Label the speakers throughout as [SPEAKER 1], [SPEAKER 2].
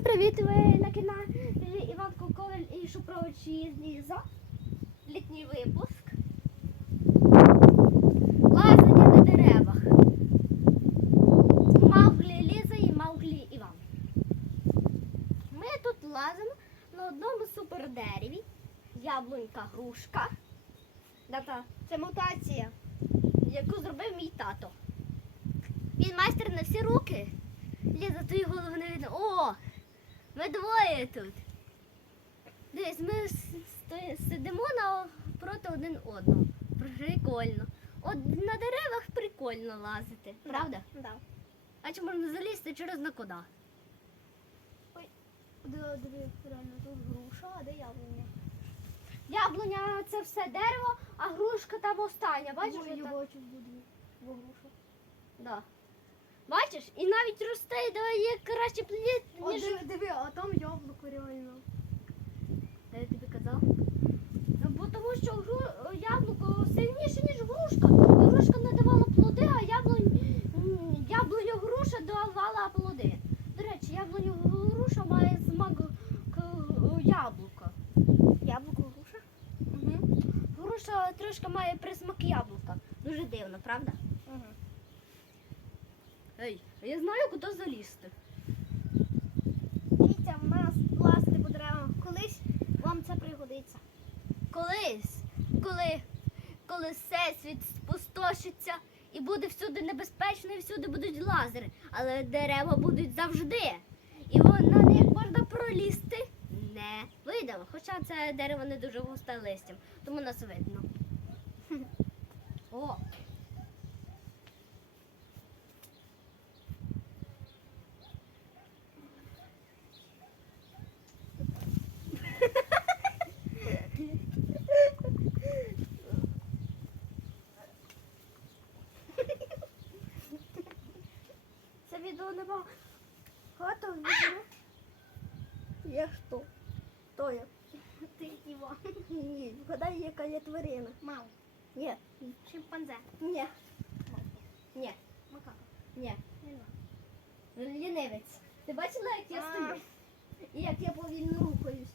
[SPEAKER 1] Всім привіт! Ви на каналі Іван Коваль і Шупрович і Ліза. Літній випуск. Лазання на деревах. Мауглі Ліза і Мауглі Іван. Ми тут лазимо на одному супердереві. Яблунька грушка. Дата, це мутація, яку зробив мій тато. Він майстер на всі руки. Ліза, твої голови не видно. О! Ми двоє тут. Дивись, ми сидимо на, проти один одного. Прикольно. От на деревах прикольно лазити, правда?
[SPEAKER 2] Да.
[SPEAKER 1] А чи можна залізти через на куди?
[SPEAKER 2] Диви, диви, реально тут груша, а де яблуня?
[SPEAKER 1] Яблуня це все дерево, а грушка там остання. Бачиш?
[SPEAKER 2] Ой, я бачу буде груша.
[SPEAKER 1] Да. Бачиш? І навіть росте, і дає краще плід,
[SPEAKER 2] О,
[SPEAKER 1] ніж.
[SPEAKER 2] диви, диви, а там яблуко реально.
[SPEAKER 1] Та я тобі казав. Ну, Бо тому що гру... яблуко сильніше, ніж грушка. Грушка не давала плоди, а яблунь... м, яблуню груша давала плоди. До речі, яблуню груша має смак к- яблука.
[SPEAKER 2] Яблуко груша?
[SPEAKER 1] Угу. Груша трошки має присмак яблука. Дуже дивно, правда?
[SPEAKER 2] Угу.
[SPEAKER 1] Ей, а я знаю, куди залізти.
[SPEAKER 2] Дивіться, в нас лазити по деревам. Колись вам це пригодиться.
[SPEAKER 1] Колись, коли, коли всесвіт спустошиться і буде всюди небезпечно, і всюди будуть лазери, але дерева будуть завжди. І на них можна пролізти не видно. Хоча це дерево не дуже густе листям, тому нас видно. О!
[SPEAKER 2] Відео нема. Хато відео. Я що? То я.
[SPEAKER 1] Ти Іван.
[SPEAKER 2] Ні, вгадай, яка є тварина.
[SPEAKER 1] Мау.
[SPEAKER 2] Ні,
[SPEAKER 1] шимпанзе.
[SPEAKER 2] ні,
[SPEAKER 1] Ні,
[SPEAKER 2] макака.
[SPEAKER 1] ні.
[SPEAKER 2] Не.
[SPEAKER 1] Лінивець. Ти бачила, як я стою? І як я повільно рухаюсь.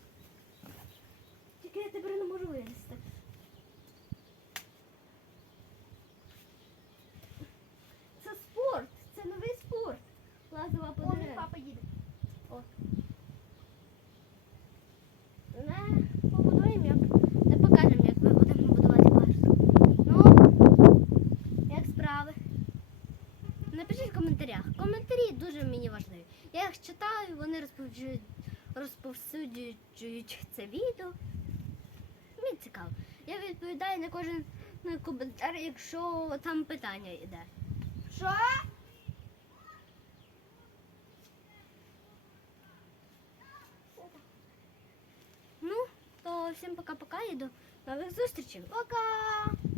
[SPEAKER 1] Тільки я тепер не можу вилізти. Це спорт, це новий спорт. Лазова по
[SPEAKER 2] О, мій
[SPEAKER 1] деревах.
[SPEAKER 2] папа їде.
[SPEAKER 1] Не побудуємо як. Не покажемо, як ми будемо будувати башту. Ну, як справи? Напишіть в коментарях. Коментарі дуже мені важливі. Я їх читаю, вони розповсюджують, розповсюджують це відео. Мені цікаво. Я відповідаю на кожен на коментар, якщо там питання йде.
[SPEAKER 2] Що?
[SPEAKER 1] Ну, то всім пока-пока і до нових зустрічей.
[SPEAKER 2] Пока!